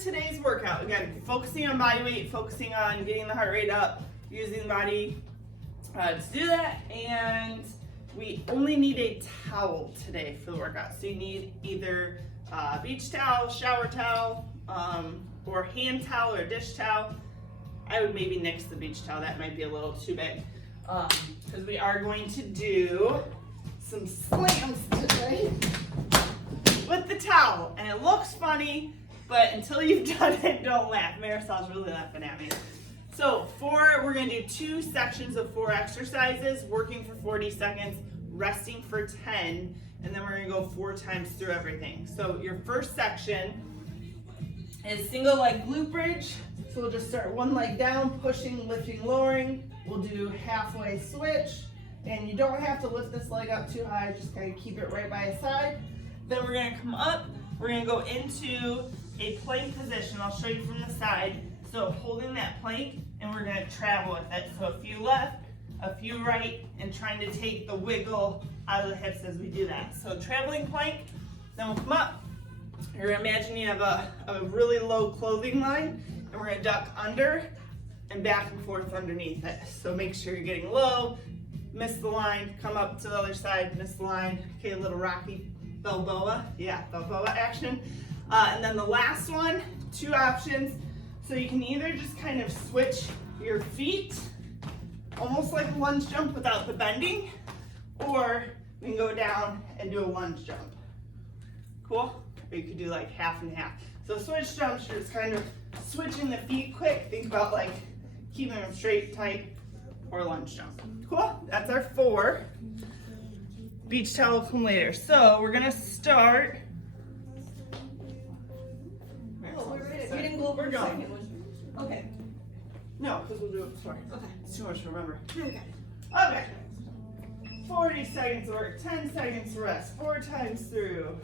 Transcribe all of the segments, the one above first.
today's workout. Again, focusing on body weight, focusing on getting the heart rate up, using the body to do that. And we only need a towel today for the workout. So you need either a beach towel, shower towel, or hand towel or dish towel. I would maybe nix the beach towel. That might be a little too big. Because we are going to do some slams today with the towel. And it looks funny, but until you've done it, don't laugh. Marisol's really laughing at me. So we're gonna do 2 sections of 4 exercises, working for 40 seconds, resting for 10, and then we're gonna go 4 times through everything. So your first section is single leg glute bridge. So we'll just start one leg down, pushing, lifting, lowering. We'll do halfway switch, and you don't have to lift this leg up too high, just kind of keep it right by his side. Then we're gonna come up, we're gonna go into a plank position. I'll show you from the side. So holding that plank, and we're gonna travel with it. So a few left, a few right, and trying to take the wiggle out of the hips as we do that. So traveling plank, then we'll come up. You're gonna imagine you have a really low clothing line, and we're gonna duck under and back and forth underneath it. So make sure you're getting low, miss the line, come up to the other side, miss the line. Okay, a little Rocky Balboa, yeah, Balboa action. And then the last one, 2 options. So you can either just kind of switch your feet, almost like a lunge jump without the bending, or we can go down and do a lunge jump. Cool? Or you could do like half and half. So switch jumps, you're just kind of switching the feet quick. Think about like keeping them straight, tight, or lunge jump. Cool? That's our 4. Beach towel will come later. So we're gonna start. We're going. Okay. No, because we'll do it before. Okay. It's too much to remember. Okay. Okay. 40 seconds of work, 10 seconds rest, 4 times through.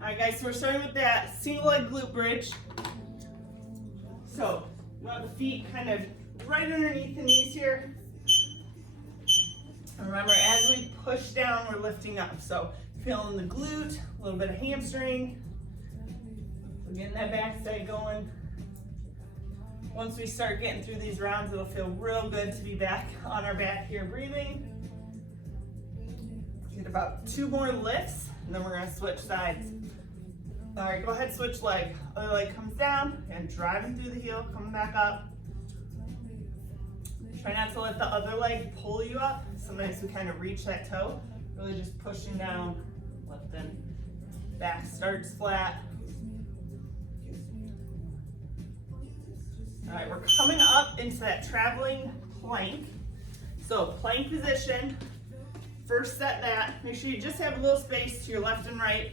All right, guys, so we're starting with that single leg glute bridge. So we want the feet kind of right underneath the knees here. And remember, as we push down, we're lifting up. So feeling the glute, a little bit of hamstring. So getting that backside going. Once we start getting through these rounds, it'll feel real good to be back on our back here breathing. Get about 2 more lifts, and then we're gonna switch sides. All right, go ahead, switch leg. Other leg comes down, and driving through the heel, coming back up. Try not to let the other leg pull you up. Sometimes we kind of reach that toe. Really just pushing down, lifting. Back starts flat. All right, we're coming up into that traveling plank. So plank position, first set that. Make sure you just have a little space to your left and right.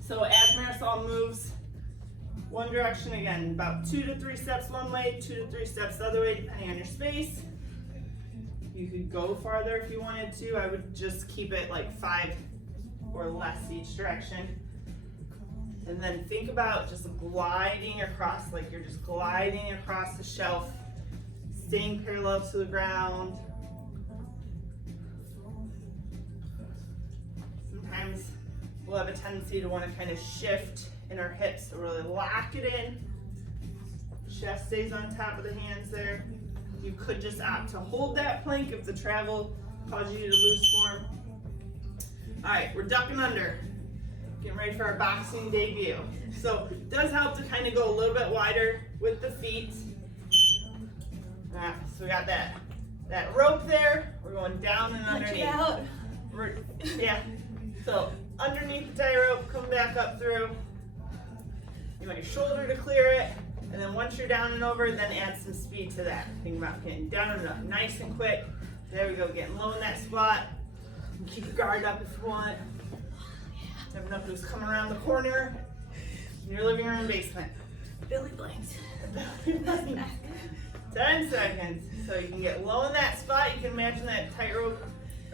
So as Marisol moves one direction, again, about 2 to 3 steps one way, 2 to 3 steps the other way, depending on your space. You could go farther if you wanted to. I would just keep it like 5 or less each direction. And then think about just gliding across, like you're just gliding across the shelf, staying parallel to the ground. Sometimes we'll have a tendency to want to kind of shift in our hips, so really lock it in. Chest stays on top of the hands there. You could just opt to hold that plank if the travel causes you to lose form. All right, we're ducking under. Getting ready for our boxing debut. So it does help to kind of go a little bit wider with the feet. All right, so we got that rope there. We're going down and underneath. Out. Yeah, so underneath the tie rope, come back up through. You want your shoulder to clear it, and then once you're down and over, then add some speed to that. Think about getting down and up, nice and quick. There we go, getting low in that squat. Keep your guard up if you want. Never know who's coming around the corner in your living room basement. Billy Blanks. 10 seconds. So you can get low in that spot. You can imagine that tightrope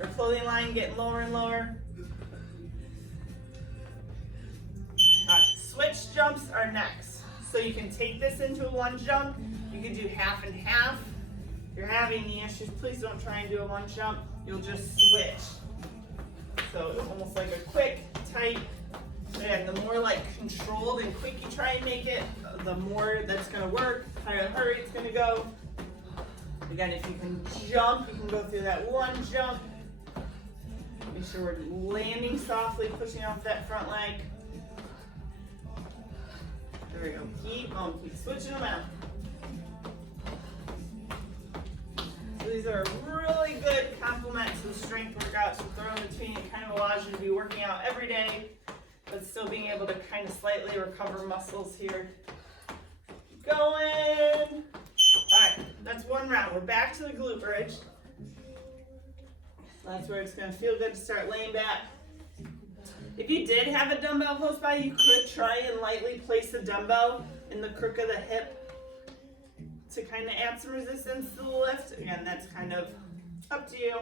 or clothing line getting lower and lower. All right, switch jumps are next. So you can take this into a lunge jump. You can do half and half. If you're having any issues, please don't try and do a lunge jump. You'll just switch. So almost like a quick, tight, Again, the more like controlled and quick you try and make it, the more that's gonna work, the higher the heart rate's gonna go. Again, if you can jump, you can go through that one jump. Make sure we're landing softly, pushing off that front leg. There we go. Keep going, keep switching them out. So these are a really good complement to the strength workouts. So throw in between, it kind of allows you to be working out every day, but still being able to kind of slightly recover muscles here. Keep going. All right, that's one round. We're back to the glute bridge. That's where it's gonna feel good to start laying back. If you did have a dumbbell close by, you could try and lightly place a dumbbell in the crook of the hip to kind of add some resistance to the lift. Again, that's kind of up to you.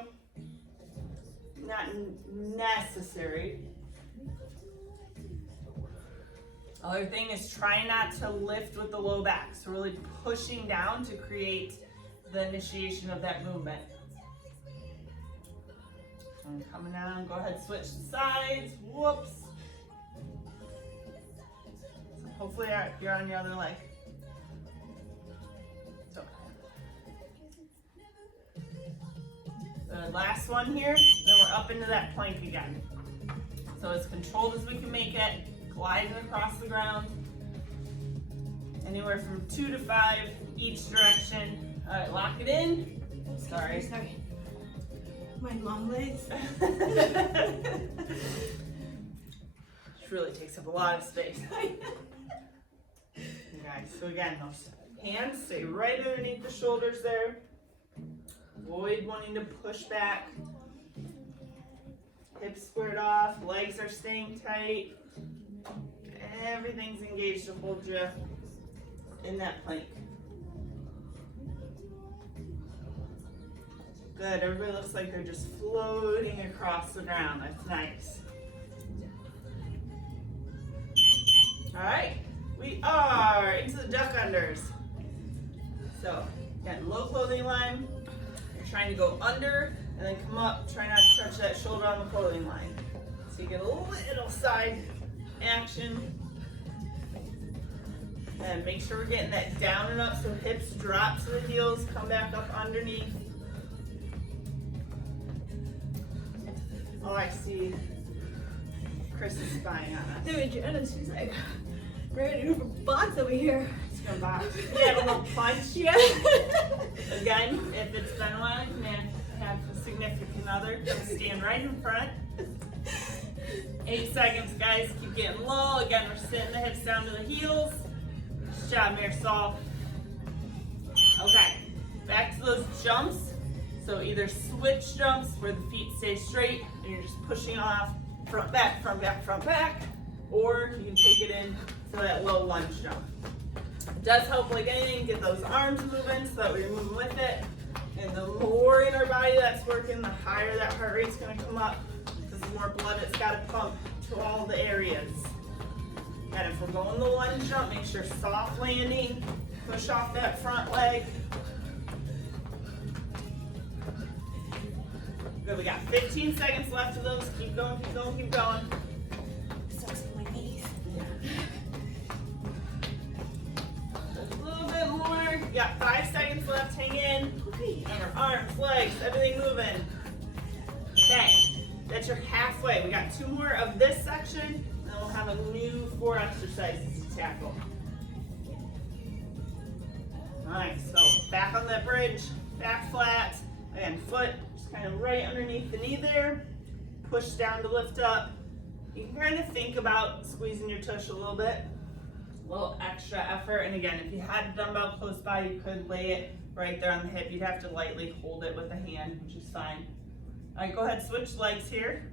Not necessary. Other thing is try not to lift with the low back. So really pushing down to create the initiation of that movement. And coming down, go ahead, switch sides. Whoops. So hopefully you're on the other leg. It's okay. The last one here, then we're up into that plank again. So as controlled as we can make it. Gliding across the ground, anywhere from 2 to 5 each direction. All right, lock it in. Sorry. My long legs. Which really takes up a lot of space. Okay, so again, those hands stay right underneath the shoulders there. Avoid wanting to push back. Hips squared off, legs are staying tight. Everything's engaged to hold you in that plank. Good, everybody looks like they're just floating across the ground. That's nice. All right, we are into the duck unders. So, again, low clothing line. You're trying to go under and then come up. Try not to touch that shoulder on the clothing line. So you get a little side action. And make sure we're getting that down and up so hips drop to the heels, come back up underneath. Oh, I see Chris is spying on us. Dude, Janice, she's like ready to do a box over here. It's gonna box. You have a little punch. Yeah. Again, if it's been a while, you can have a significant other. Just stand right in front. 8 seconds, guys. Keep getting low. Again, we're sitting the hips down to the heels. Good job, Marisol. Okay, back to those jumps. So either switch jumps where the feet stay straight and you're just pushing off front, back, front, back, front, back, or you can take it in to that low lunge jump. It does help, like anything, get those arms moving so that we're moving with it. And the more in our body that's working, the higher that heart rate's gonna come up because the more blood it's gotta pump to all the areas. And if we're going the lunge jump, make sure soft landing, push off that front leg. Good, we got 15 seconds left of those. Keep going, keep going, keep going. Sucks in my knees. A little bit more. You got 5 seconds left. Hang in. And our arms, legs, everything moving. Okay, that's your halfway. We got 2 more of this section, and then we'll have a new 4 exercises to tackle. All right, so back on that bridge, back flat. Again, foot just kind of right underneath the knee there. Push down to lift up. You can kind of think about squeezing your tush a little bit. A little extra effort. And again, if you had a dumbbell close by, you could lay it right there on the hip. You'd have to lightly hold it with a hand, which is fine. All right, go ahead, switch legs here.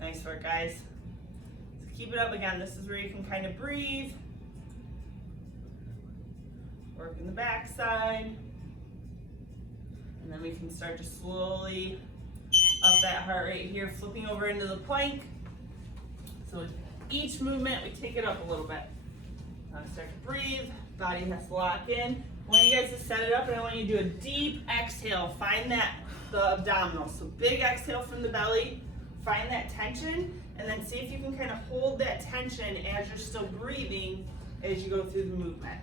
Nice work, guys. So keep it up again. This is where you can kind of breathe. Work in the back side. And then we can start to slowly up that heart rate here, flipping over into the plank. So with each movement, we take it up a little bit. Now start to breathe, body has to lock in. I want you guys to set it up and I want you to do a deep exhale. Find that the abdominals. So big exhale from the belly, find that tension, and then see if you can kind of hold that tension as you're still breathing as you go through the movement.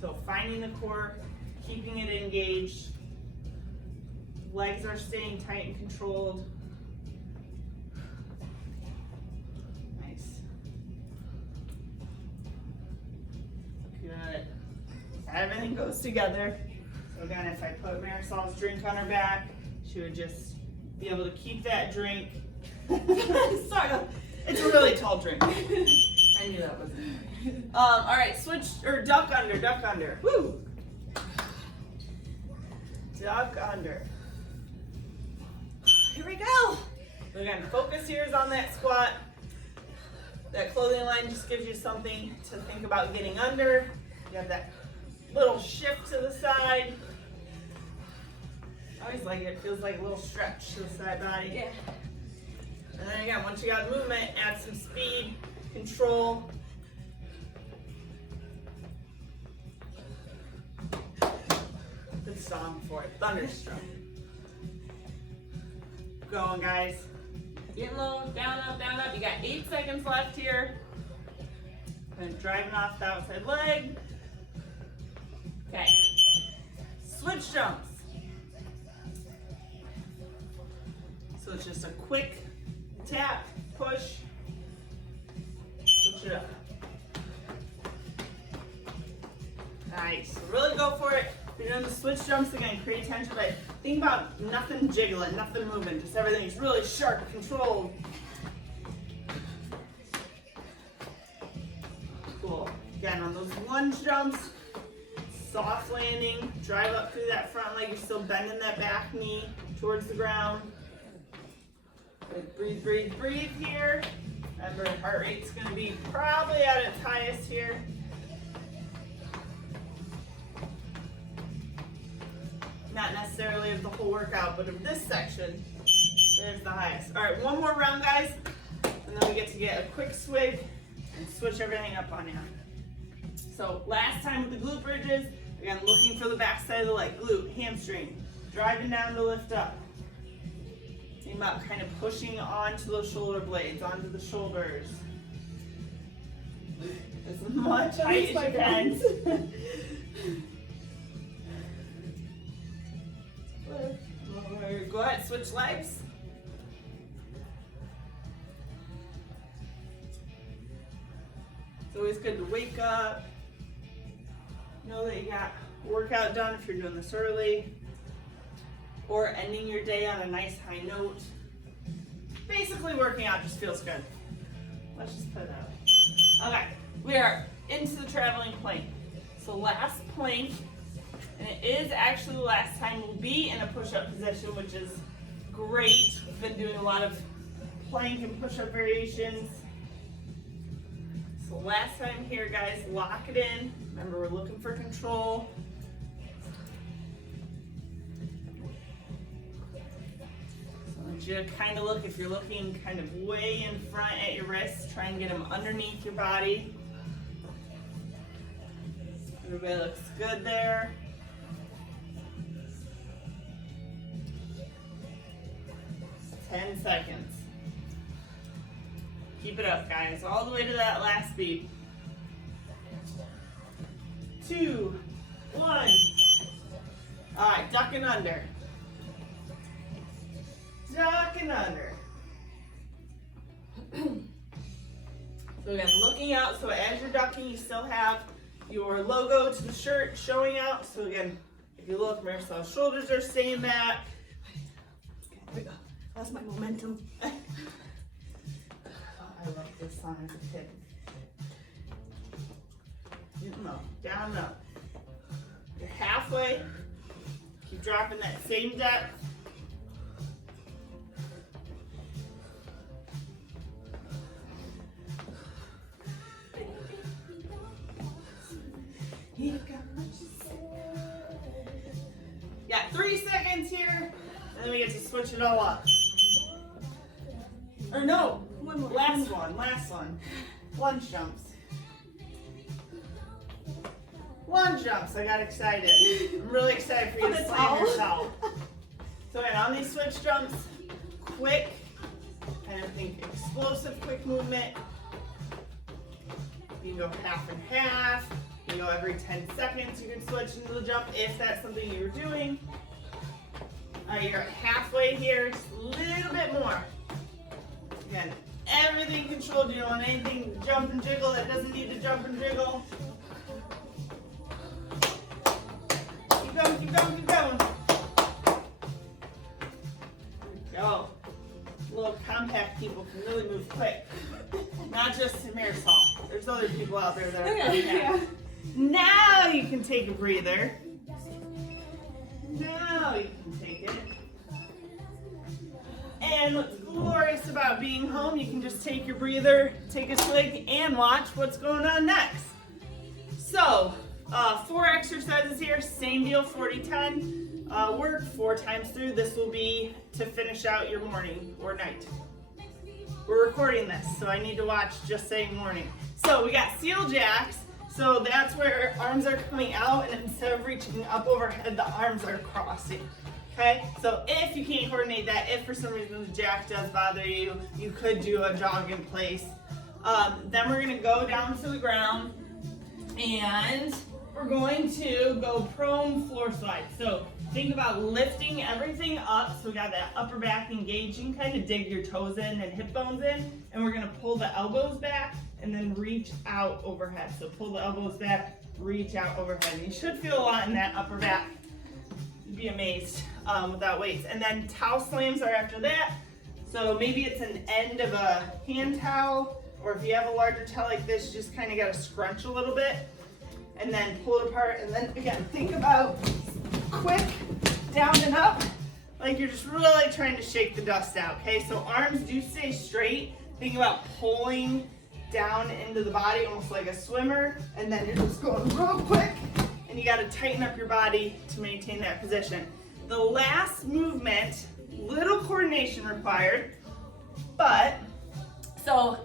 So finding the core, keeping it engaged, legs are staying tight and controlled. Nice. Good. Everything goes together. So again, if I put Marisol's drink on her back, she would just be able to keep that drink. Sort of. It's a really tall drink. I knew that wasn't right. All right, switch, or duck under, duck under. Woo! Duck under. Here we go. Again, focus here is on that squat. That clothing line just gives you something to think about getting under. You have that little shift to the side. I always like it. It feels like a little stretch to the side body. Yeah. And then again, once you got movement, add some speed, control. Good song for it. Thunderstruck. Going, guys. Getting low, down, up, down, up. You got 8 seconds left here. And driving off the outside leg. Okay. Switch jumps. So it's just a quick tap, push, switch it up. Nice. Really go for it. If you're doing the switch jumps again, create tension, but think about nothing jiggling, nothing moving, just everything's really sharp, controlled. Cool. Again, on those lunge jumps, soft landing, drive up through that front leg, you're still bending that back knee towards the ground. Good. Breathe, breathe, breathe here. Remember, heart rate's gonna be probably at its highest here. Not necessarily of the whole workout, but of this section, there's the highest. All right, one more round, guys, and then we get to get a quick swig and switch everything up on you. So last time with the glute bridges, again, looking for the back side of the leg, glute, hamstring, driving down to lift up. Think about kind of pushing onto those shoulder blades, onto the shoulders. As much height as you can. Go ahead, switch legs. It's always good to wake up. Know that you got workout done if you're doing this early. Or ending your day on a nice high note. Basically working out just feels good. Let's just put it out. Okay, we are into the traveling plank. So last plank, and it is actually the last time we'll be in a push-up position, which is great. We've been doing a lot of plank and push-up variations. So last time here, guys, lock it in. Remember, we're looking for control. So I want you to kind of look, if you're looking kind of way in front at your wrists, try and get them underneath your body. Everybody looks good there. Ten seconds. Keep it up, guys, all the way to that last beat. 2, 1. All right, ducking under. Ducking under. So again, looking out, so as you're ducking, you still have your logo to the shirt showing out. So again, if you look, Marisol's shoulders are staying back. There we go. That's my momentum. I love this song as a kid. No, down, up. You're halfway. Keep dropping that same depth. Yeah, 3 seconds here, and then we get to switch it all up. Or no, One more. last one. Lunge jumps. Lunge jumps, I got excited. I'm really excited for you On to the slam towel. yourself. So and on these switch jumps, quick, kind of think explosive quick movement. You can go half and half. You go every 10 seconds you can switch into the jump if that's something you're doing. You're halfway here, just a little bit more. Again, everything controlled. You don't want anything to jump and jiggle that doesn't need to jump and jiggle. Keep going, keep going, keep going. There we go. Little compact people can really move quick. Not just Marisol. There's other people out there that are compact. Yeah. Now you can take a breather. Now you can take it. And what's glorious about being home, you can just take your breather, take a swig, and watch what's going on next. So, 4 exercises here, same deal, 40-10. Work 4 times through. This will be to finish out your morning or night. We're recording this, so I need to watch just saying morning. So we got seal jacks. So that's where arms are coming out, and instead of reaching up overhead, the arms are crossing. Okay, so if you can't coordinate that, if for some reason the jack does bother you, you could do a jog in place. Then we're gonna go down to the ground, and we're going to go prone floor slide. So think about lifting everything up. So we got that upper back engaged. You can kind of dig your toes in and hip bones in, and we're gonna pull the elbows back and then reach out overhead. So pull the elbows back, reach out overhead. And you should feel a lot in that upper back. You'd be amazed without weights. And then towel slams are after that. So maybe it's an end of a hand towel, or if you have a larger towel like this, you just kind of gotta scrunch a little bit and then pull it apart. And then again, think about quick down and up, like you're just really trying to shake the dust out, okay? So arms do stay straight. Think about pulling down into the body almost like a swimmer, and then you're just going real quick, and you got to tighten up your body to maintain that position. The last movement, little coordination required, but so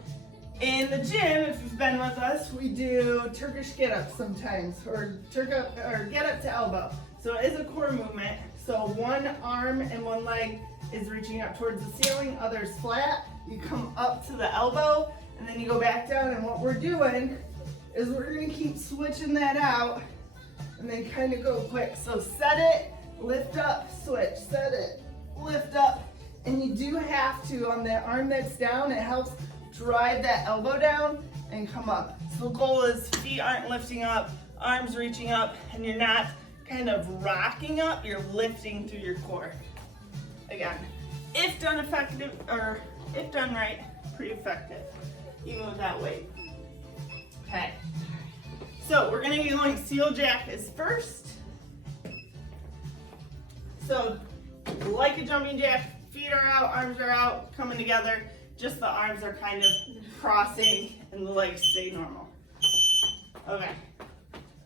in the gym, if you've been with us, we do Turkish get-ups sometimes, or get-up to elbow. So it is a core movement. So one arm and one leg is reaching up towards the ceiling, other's flat. You come up to the elbow, and then you go back down, and what we're doing is we're gonna keep switching that out and then kind of go quick. So set it, lift up, switch, set it, lift up, and you do have to, on the arm that's down, it helps drive that elbow down and come up. So the goal is feet aren't lifting up, arms reaching up, and you're not kind of rocking up, you're lifting through your core. Again, if done effective, or if done right, pretty effective, even without weight. Okay, so we're gonna be going seal jack is first. So like a jumping jack, feet are out, arms are out, coming together, just the arms are kind of crossing and the legs stay normal. Okay,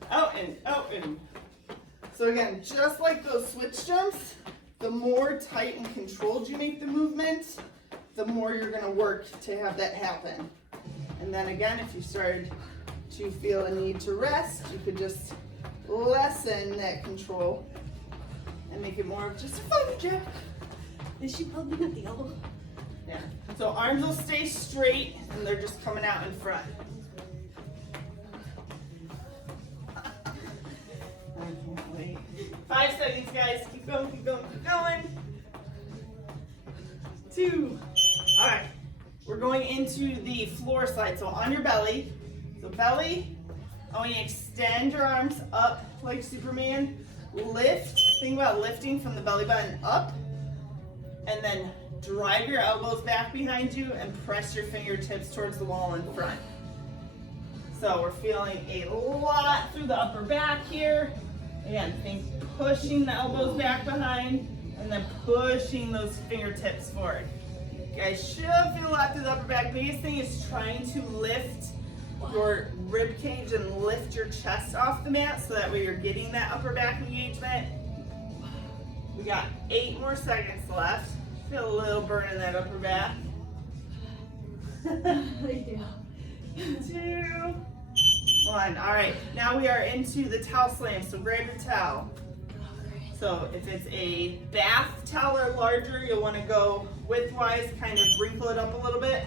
out and out and. So again, just like those switch jumps, the more tight and controlled you make the movement, the more you're gonna work to have that happen. And then again, if you started to feel a need to rest, you could just lessen that control and make it more of just a fun jack. Is she pumping at the elbow? Yeah. So arms will stay straight and they're just coming out in front. I can't wait. 5 seconds, guys. Keep going, keep going, keep going. 2. All right. We're going into the floor slide. So on your belly. So belly. I want you to extend your arms up like Superman. Lift. Think about lifting from the belly button up. And then drive your elbows back behind you and press your fingertips towards the wall in front. So we're feeling a lot through the upper back here. Again, think pushing the elbows back behind and then pushing those fingertips forward. You guys should feel a lot through the upper back. Biggest thing is trying to lift your rib cage and lift your chest off the mat so that way you're getting that upper back engagement. We got 8 more seconds left. Feel a little burn in that upper back. I do. 2, 1. All right, now we are into the towel slam. So grab your towel. So if it's a bath towel or larger, you'll want to go widthwise, kind of wrinkle it up a little bit.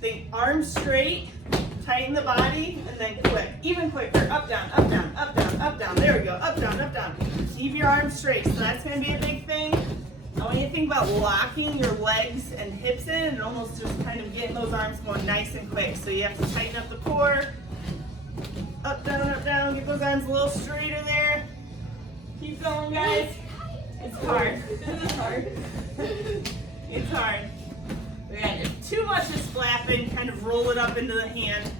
Think arms straight, tighten the body, and then quick, even quicker. Up, down, up, down, up, down, up, down. There we go. Up, down, up, down. Keep your arms straight. So that's going to be a big thing. I want you to think about locking your legs and hips in and almost just kind of getting those arms going nice and quick. So you have to tighten up the core. Up, down, get those arms a little straighter there. Keep going, guys. It's hard. It's hard. It's hard. Again, if too much is flapping, kind of roll it up into the hand.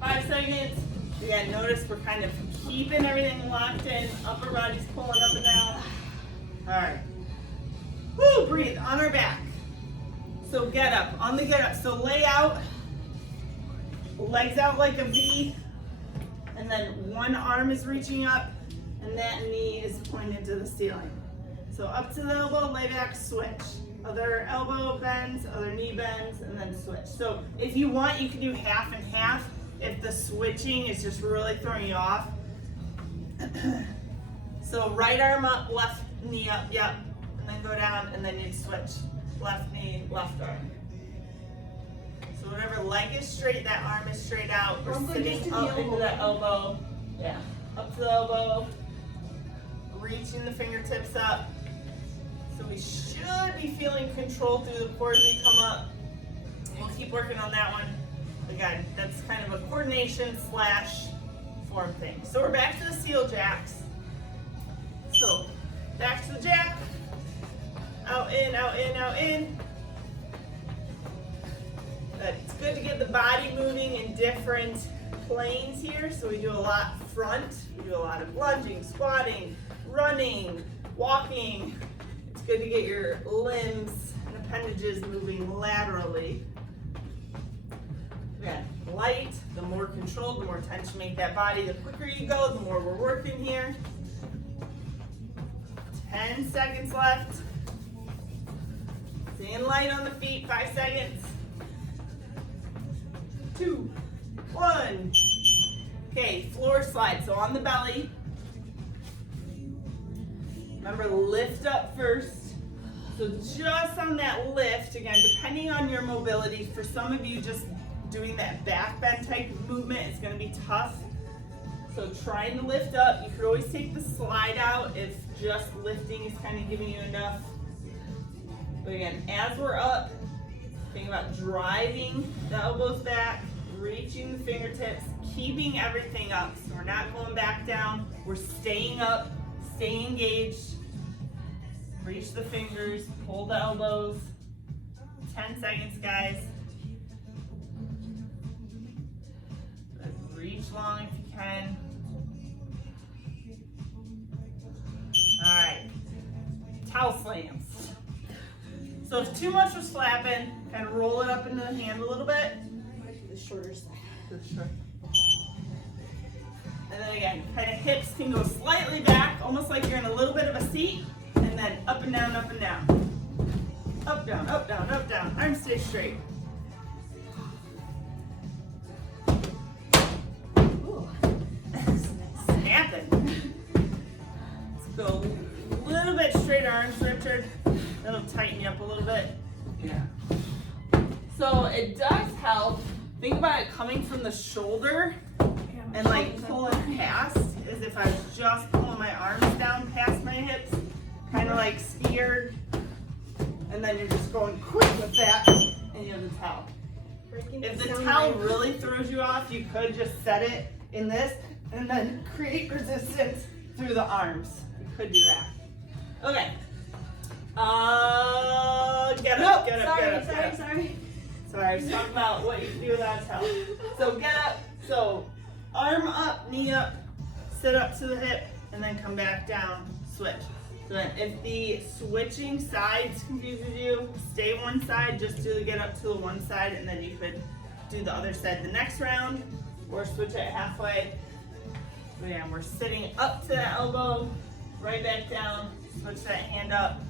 5 seconds. Again, notice we're kind of keeping everything locked in. Upper body's pulling up and down. All right. Woo, breathe on our back. So get up, on the get up. So lay out, legs out like a V, and then one arm is reaching up, and that knee is pointed to the ceiling. So up to the elbow, lay back, switch. Other elbow bends, other knee bends, and then switch. So if you want, you can do half and half if the switching is just really throwing you off. So right arm up, left knee up, yep. And then go down, and then you switch. Left knee, left arm. So whatever leg is straight, that arm is straight out. We're sitting up into the elbow. Yeah, up to the elbow. Reaching the fingertips up. So we should be feeling control through the core as we come up. We'll keep working on that one. Again, that's kind of a coordination / form thing. So we're back to the seal jacks. So back to the jack. Out, in, out, in, out, in. But it's good to get the body moving in different planes here. So we do a lot front. We do a lot of lunging, squatting, running, walking. It's good to get your limbs and appendages moving laterally. Again, light, the more controlled, the more tension make that body. The quicker you go, the more we're working here. 10 seconds left. Staying light on the feet, 5 seconds. 2, 1. Okay, floor slide. So on the belly. Remember, lift up first. So just on that lift, again, depending on your mobility, for some of you, just doing that back bend type of movement is going to be tough. So trying to lift up. You could always take the slide out if just lifting is kind of giving you enough. But again, as we're up, think about driving the elbows back, reaching the fingertips, keeping everything up. So we're not going back down. We're staying up, staying engaged. Reach the fingers, pull the elbows. 10 seconds, guys. Reach long if you can. All right, towel slams. So if too much was flapping, kind of roll it up into the hand a little bit. The shorter side. Sure. And then again, kind of hips can go slightly back, almost like you're in a little bit of a seat, and then up and down, up and down. Up, down, up, down, up, down. Arms stay straight. Ooh. Snapping. Let's go a little bit straighter arms, Richard. That'll tighten you up a little bit. Yeah. So it does help. Think about it coming from the shoulder and like pulling past, as if I was just pulling my arms down past my hips, kind of like skier. And then you're just going quick with that, and you have the towel. If the towel really throws you off, you could just set it in this and then create resistance through the arms. You could do that. Okay. Get up, get up, get up. Sorry. Sorry, I was talking about what you can do without a towel. So get up, so arm up, knee up, sit up to the hip, and then come back down, switch. So then if the switching sides confuses you, stay one side, just do the get up to the one side, and then you could do the other side the next round, or switch it halfway. So yeah, we're sitting up to the elbow, right back down, switch that hand up,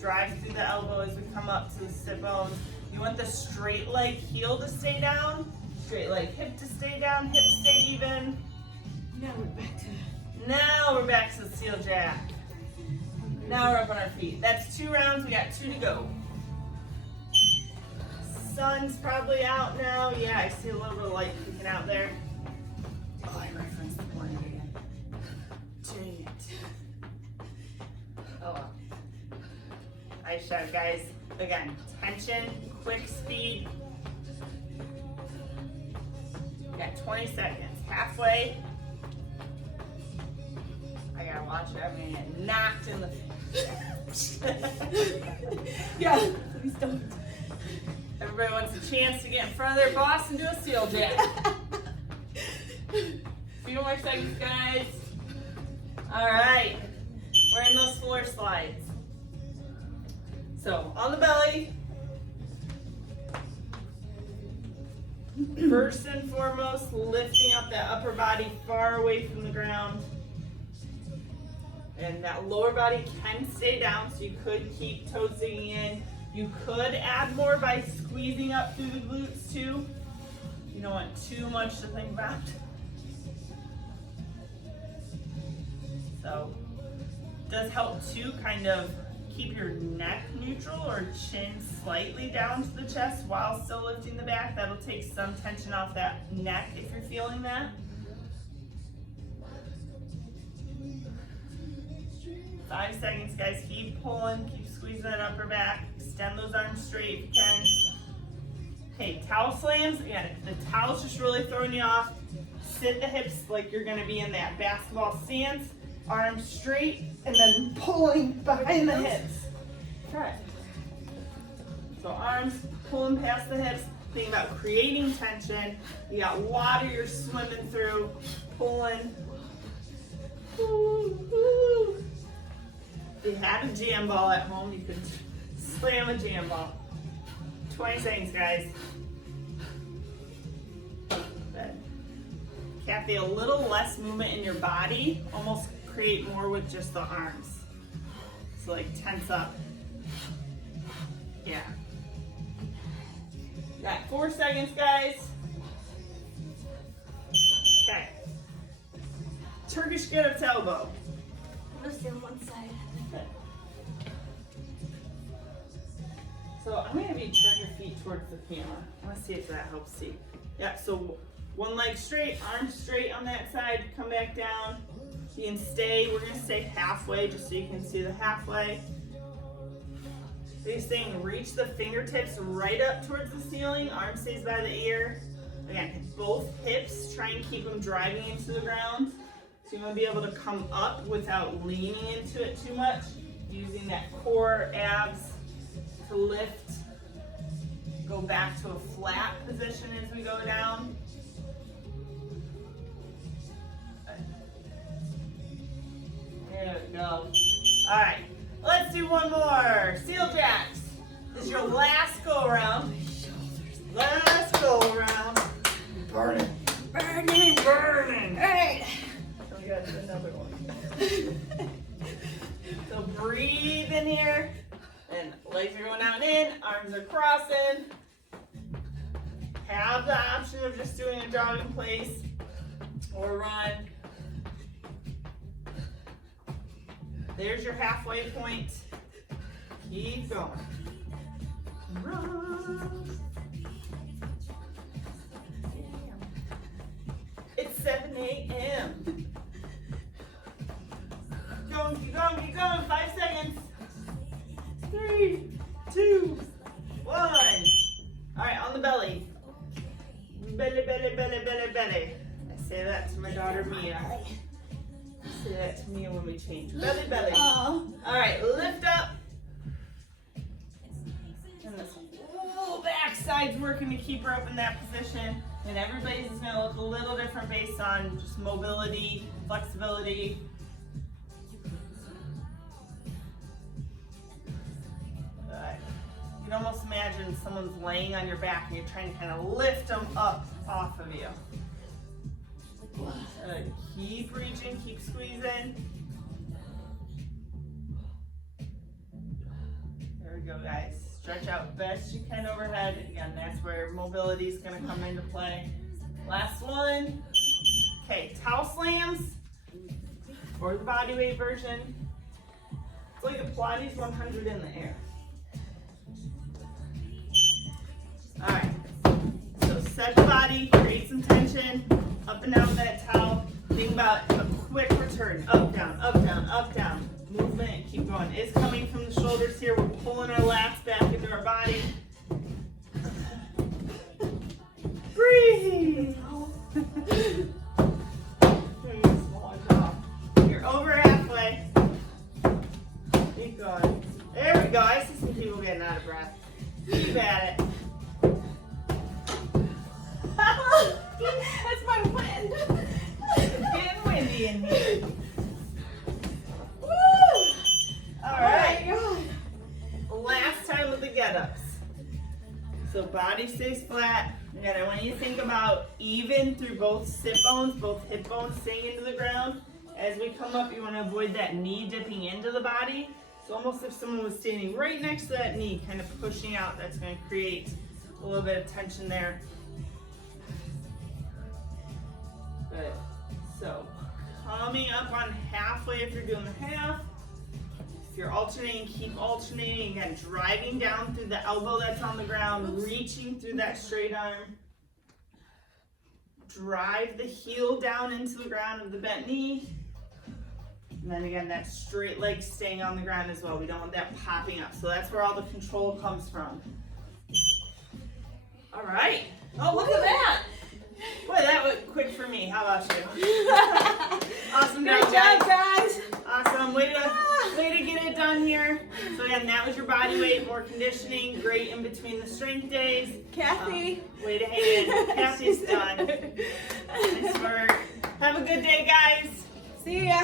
drive through the elbow as we come up to the sit bones. You want the straight leg heel to stay down, straight leg hip to stay down, hip stay even. Now we're back to the seal jack. Now we're up on our feet. That's 2 rounds, we got 2 to go. Sun's probably out now. Yeah, I see a little bit of light peeking out there. Oh, I referenced the morning again. Dang it. Oh well. Nice shot, guys. Again, tension, quick speed. Got 20 seconds. Halfway. I gotta watch it. I'm gonna get knocked in the face. Yeah, please don't. Everybody wants a chance to get in front of their boss and do a seal jack. Few more seconds, guys. All right, we're in those floor slides. So on the belly. First and foremost, lifting up that upper body far away from the ground. And that lower body can stay down, so you could keep toes digging in. You could add more by squeezing up through the glutes too. You don't want too much to think about. So, it does help too, kind of keep your neck neutral or chin slightly down to the chest while still lifting the back. That'll take some tension off that neck if you're feeling that. 5 seconds, guys. Keep pulling, keep squeezing that upper back. Extend those arms straight if you can. Okay, towel slams. Again, if the towel's just really throwing you off, sit the hips like you're gonna be in that basketball stance. Arms straight, and then pulling behind the hips. Okay. So arms pulling past the hips. Think about creating tension. You got water you're swimming through, pulling. Ooh, ooh. If you have a jam ball at home, you could slam a jam ball. 20 seconds, guys. Good. Kathy, a little less movement in your body, almost create more with just the arms. So like tense up. Yeah. Got 4 seconds, guys. Okay. Turkish get up to elbow. I'm gonna stay on one side. Okay. So I'm gonna have you turn your feet towards the camera. I wanna see if that helps see. Yeah, so one leg straight, arms straight on that side, come back down. You can stay, we're gonna stay halfway just so you can see the halfway. So you're saying reach the fingertips right up towards the ceiling, arm stays by the ear. Again, both hips, try and keep them driving into the ground. So you wanna be able to come up without leaning into it too much, using that core, abs to lift. Go back to a flat position as we go down. There we go. All right, let's do one more. Seal jacks. This is your last go around. Last go around. Burning. Burning. Burning. All right. So we got another one. So breathe in here, and legs are going out and in, arms are crossing. Have the option of just doing a jog in place or run. There's your halfway point. Keep going. Run. It's 7 a.m. Going, keep going, keep going. 5 seconds. 3, 2, 1. All right, on the belly. Belly, belly, belly, belly, belly. I say that to my daughter Mia. Say that to Mia when we change. Belly, belly. Oh. All right, lift up. And this whole backside's working to keep her up in that position. And everybody's is gonna look a little different based on just mobility, flexibility. You can almost imagine someone's laying on your back and you're trying to kind of lift them up off of you. Keep reaching, keep squeezing. There we go, guys. Stretch out best you can overhead. Again, that's where mobility is going to come into play. Last one. Okay, towel slams or the bodyweight version. It's like a Pilates 100 in the air. All right. So set the body, create some tension, up and down with that towel. Think about a quick return, up, down, up, down, up, down. Movement, keep going. It's coming from the shoulders here. We're pulling our lats back into our body. Breathe. You're over halfway. Keep going. There we go. I see some people getting out of breath. Keep at it. That's my wind. It's getting windy in here. Woo! All Oh right. my God. Last time with the get-ups. So body stays flat. Again, I want you to think about even through both sit bones, both hip bones staying into the ground. As we come up, you want to avoid that knee dipping into the body. So almost if someone was standing right next to that knee, kind of pushing out, that's going to create a little bit of tension there. Good. So coming up on halfway if you're doing the half. If you're alternating, keep alternating. Again, driving down through the elbow that's on the ground, reaching through that straight arm. Drive the heel down into the ground of the bent knee. And then again, that straight leg staying on the ground as well. We don't want that popping up. So that's where all the control comes from. All right. Oh, look at that. Boy, that went quick for me. How about you? Awesome Great job, job, guys. guys. Awesome. Way to get it done here. So again, that was your body weight, more conditioning. Great in between the strength days. Kathy. Way to hang in. Kathy's done. Nice work. Have a good day, guys. See ya.